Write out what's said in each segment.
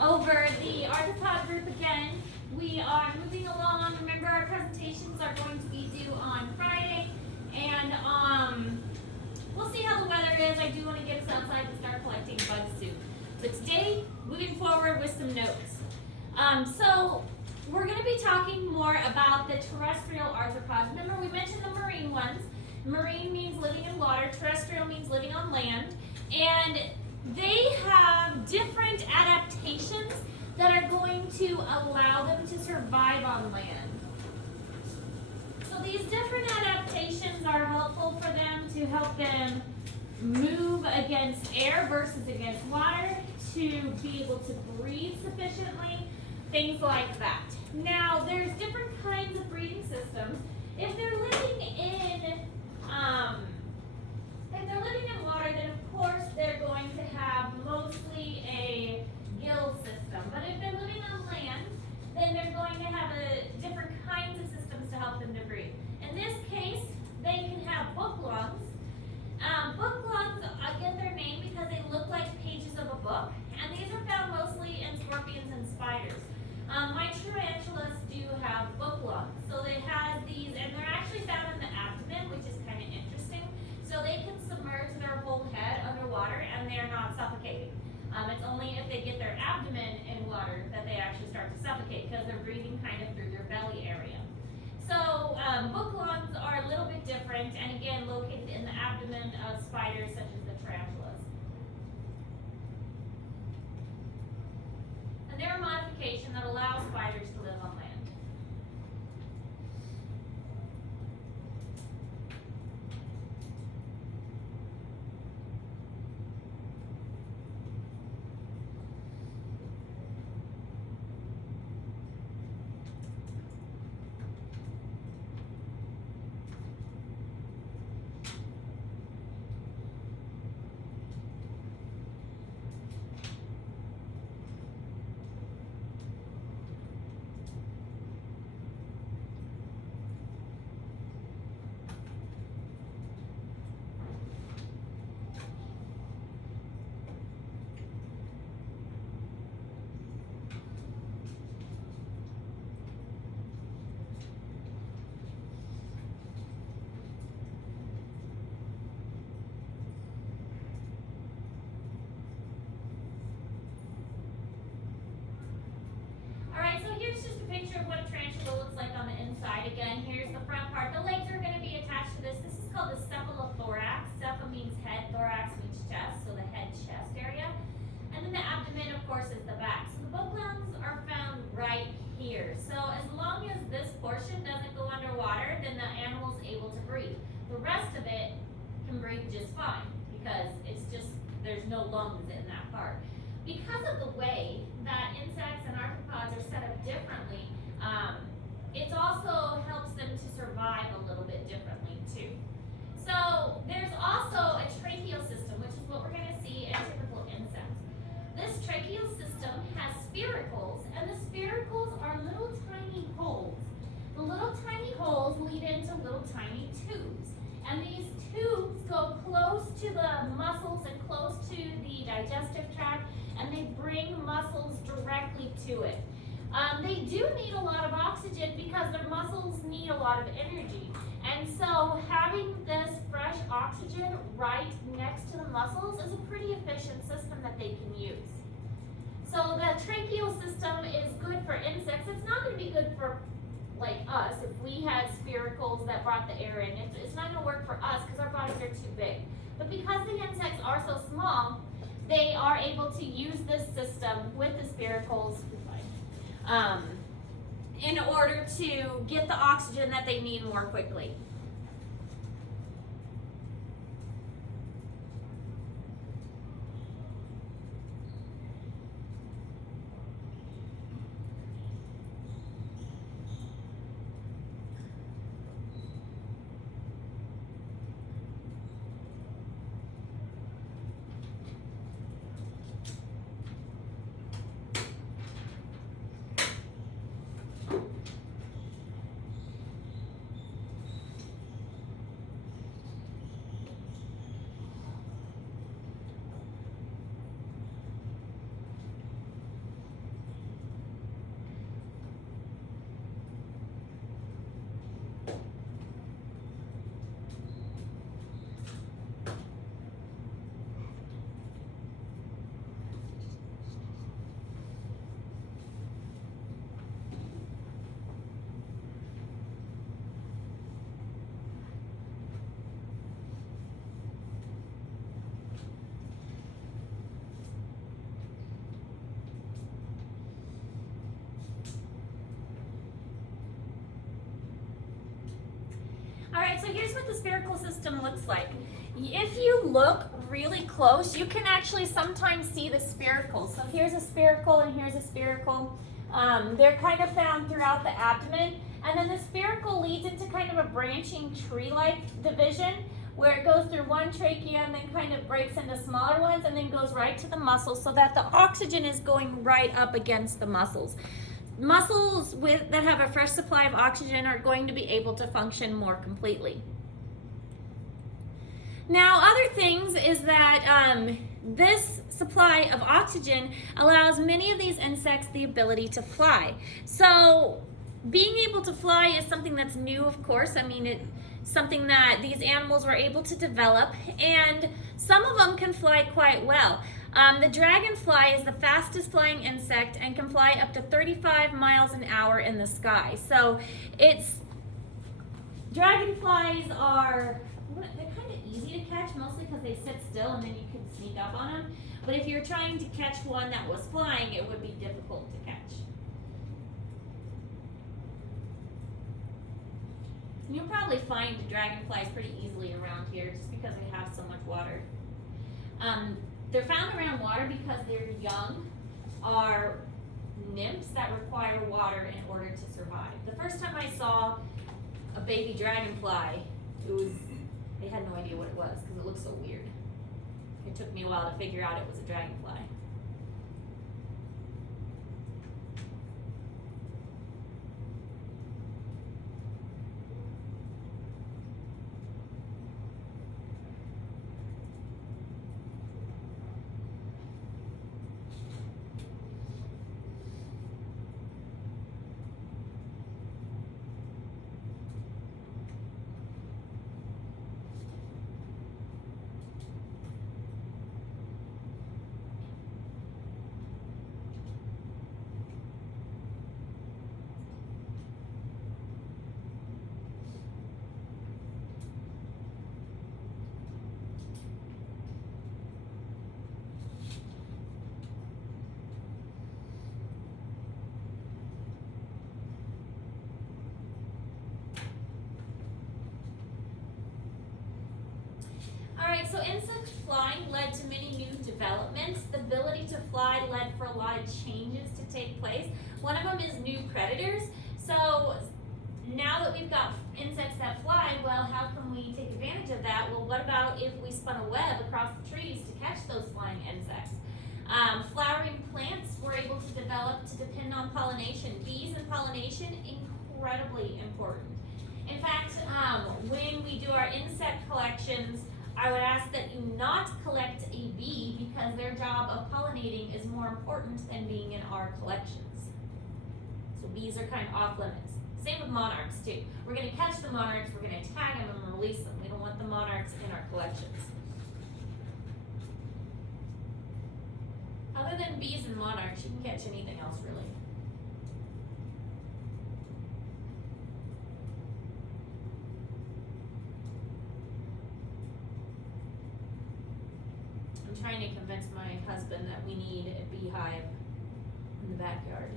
over the arthropod group again. We are moving along. Remember, our presentations are going to be due on Friday, and we'll see how the weather is. I do want to get us outside and start collecting bug soup. But today, moving forward with some notes. So we're going to be talking more about the terrestrial arthropods. Remember, we mentioned the marine ones. Marine means living in water. Terrestrial means living on land. And they have different adaptations that are going to allow them to survive on land. So these different adaptations are helpful for them to help them move against air versus against water, to be able to breathe sufficiently, things like that. Now, there's different kinds of breathing systems. If they're living in water, then of course they're going to have mostly a gill system. But if they're living on land, then they're going to have different kinds of systems to help them to breathe. In this case, they can have book lungs. Book lungs get their name because they look like pages of a book, and these are found mostly in scorpions and spiders. My tarantulas do have book lungs, so they have these, and they're actually found in the abdomen, which is kind of interesting. So they can submerge their whole head underwater, and they're not suffocating. It's only if they get their abdomen in water that they actually start to suffocate, because they're breathing kind of through your belly area. So book lungs are a little bit different, and again located in the abdomen of spiders such as the tarantulas. And they're a modification that allows spiders to live on land. Picture of what a tarantula looks like on the inside. Again, here's the front part. The legs are going to be attached to this. This is called the cephalothorax. Cepha means head, thorax means chest, so the head-chest area. And then the abdomen, of course, is the back. So the book lungs are found right here. So as long as this portion doesn't go underwater, then the animal's able to breathe. The rest of it can breathe just fine because it's just, there's no lungs in that part. Because of the way that insects and arthropods are set up differently, it also helps them to survive a little bit differently too. So there's also a tracheal system, which is what we're going to see in typical insects. This tracheal system has spiracles, and the spiracles are little tiny holes. The little tiny holes lead into little tiny tubes, and these tubes go close to the muscles and close to the digestive tract, and they bring muscles directly to it. They do need a lot of oxygen because their muscles need a lot of energy. And so having this fresh oxygen right next to the muscles is a pretty efficient system that they can use. So the tracheal system is good for insects. It's not going to be good for like us. If we had spiracles that brought the air in, it's not going to work for us because our bodies are too big. But because the insects are so small, they are able to use this system with the spiracles in order to get the oxygen that they need more quickly. what the spherical system looks like. If you look really close, you can actually sometimes see the spherical. So here's a spherical and here's a spherical. They're kind of found throughout the abdomen. And then the spherical leads into kind of a branching tree-like division where it goes through one trachea and then kind of breaks into smaller ones and then goes right to the muscles so that the oxygen is going right up against the muscles. Muscles that have a fresh supply of oxygen are going to be able to function more completely. Now, other things is that this supply of oxygen allows many of these insects the ability to fly. So being able to fly is something that's new, of course. I mean, it's something that these animals were able to develop, and some of them can fly quite well. The dragonfly is the fastest flying insect and can fly up to 35 miles an hour in the sky. So dragonflies are, they're kind of easy to catch, mostly because they sit still and then you can sneak up on them. But if you're trying to catch one that was flying, it would be difficult to catch. You'll probably find dragonflies pretty easily around here just because we have so much water. They're found around water because their young are nymphs that require water in order to survive. The first time I saw a baby dragonfly, they had no idea what it was because it looked so weird. It took me a while to figure out it was a dragonfly. Alright, so insect flying led to many new developments. The ability to fly led for a lot of changes to take place. One of them is new predators. So now that we've got insects that fly, well, how can we take advantage of that? Well, what about if we spun a web across the trees to catch those flying insects? Flowering plants were able to develop to depend on pollination. Bees and pollination, incredibly important. In fact, when we do our insect collections, I would ask that you not collect a bee because their job of pollinating is more important than being in our collections. So bees are kind of off limits. Same with monarchs too. We're going to catch the monarchs, we're going to tag them and release them. We don't want the monarchs in our collections. Other than bees and monarchs, you can catch anything else really. I'm trying to convince my husband that we need a beehive in the backyard.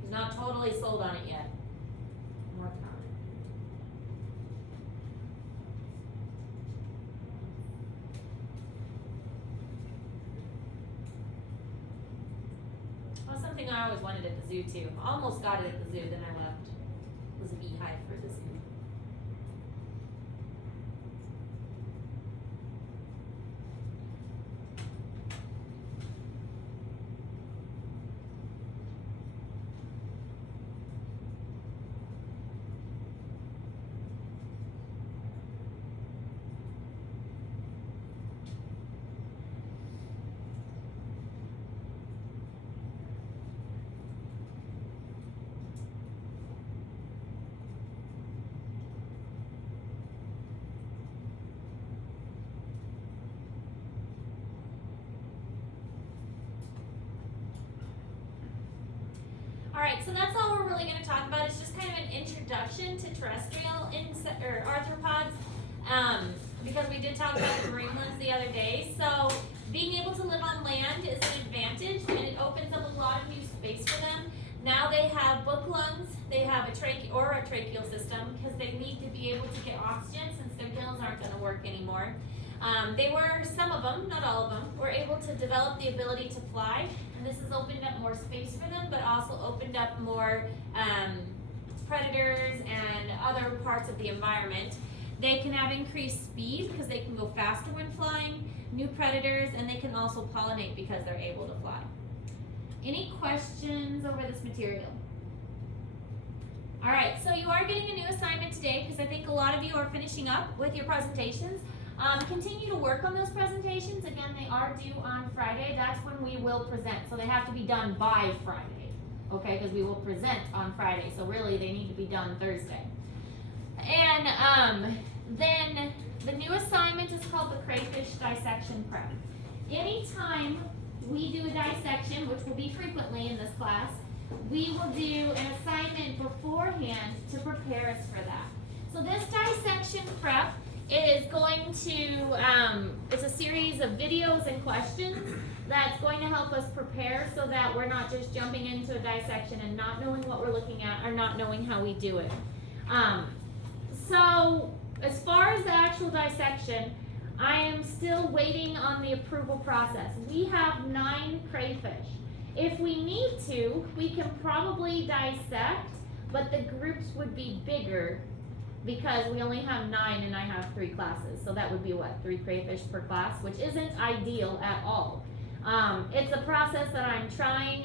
He's not totally sold on it yet. I'm working on it. Well, something I always wanted at the zoo too. Almost got it at the zoo, then I left. Was a beehive for the zoo. Alright, so that's all we're really going to talk about. It's just kind of an introduction to terrestrial arthropods, because we did talk about the marine ones the other day. So being able to live on land is an advantage, and it opens up a lot of new space for them. Now they have book lungs, they have a tracheal system because they need to be able to get oxygen since their gills aren't going to work anymore. Some of them, not all of them, were able to develop the ability to fly, and this has opened up more space for them, but also opened up more predators and other parts of the environment. They can have increased speed because they can go faster when flying, new predators, and they can also pollinate because they're able to fly. Any questions over this material? All right, so you are getting a new assignment today because I think a lot of you are finishing up with your presentations. Continue to work on those presentations. Again, they are due on Friday. That's when we will present. So they have to be done by Friday, okay? Because we will present on Friday. So really, they need to be done Thursday. And then the new assignment is called the crayfish dissection prep. Anytime we do a dissection, which will be frequently in this class, we will do an assignment beforehand to prepare us for that. So this dissection prep is going to, it's a series of videos and questions that's going to help us prepare so that we're not just jumping into a dissection and not knowing what we're looking at or not knowing how we do it. So as far as the actual dissection, I am still waiting on the approval process. We have 9 crayfish. If we need to, we can probably dissect, but the groups would be bigger because we only have 9 and I have 3 classes. So that would be what, 3 crayfish per class, which isn't ideal at all. It's a process that I'm trying.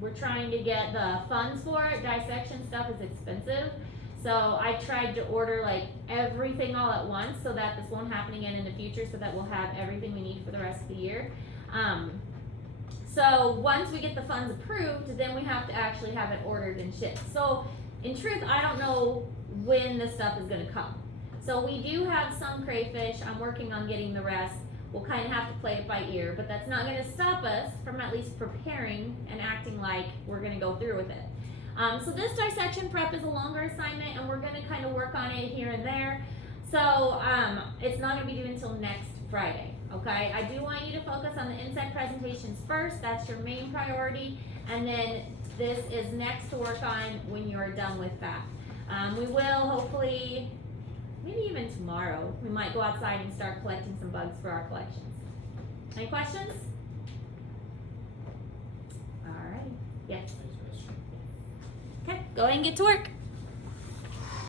We're trying to get the funds for it. Dissection stuff is expensive. So I tried to order like everything all at once so that this won't happen again in the future, so that we'll have everything we need for the rest of the year. So once we get the funds approved, then we have to actually have it ordered and shipped. So in truth, I don't know when this stuff is gonna come. So we do have some crayfish. I'm working on getting the rest. We'll kind of have to play it by ear, but that's not gonna stop us from at least preparing and acting like we're gonna go through with it. So this dissection prep is a longer assignment, and we're going to kind of work on it here and there. So it's not going to be due until next Friday, okay? I do want you to focus on the insect presentations first. That's your main priority. And then this is next to work on when you're done with that. We will hopefully, maybe even tomorrow, we might go outside and start collecting some bugs for our collections. Any questions? All right. Yes. Okay, go ahead and get to work.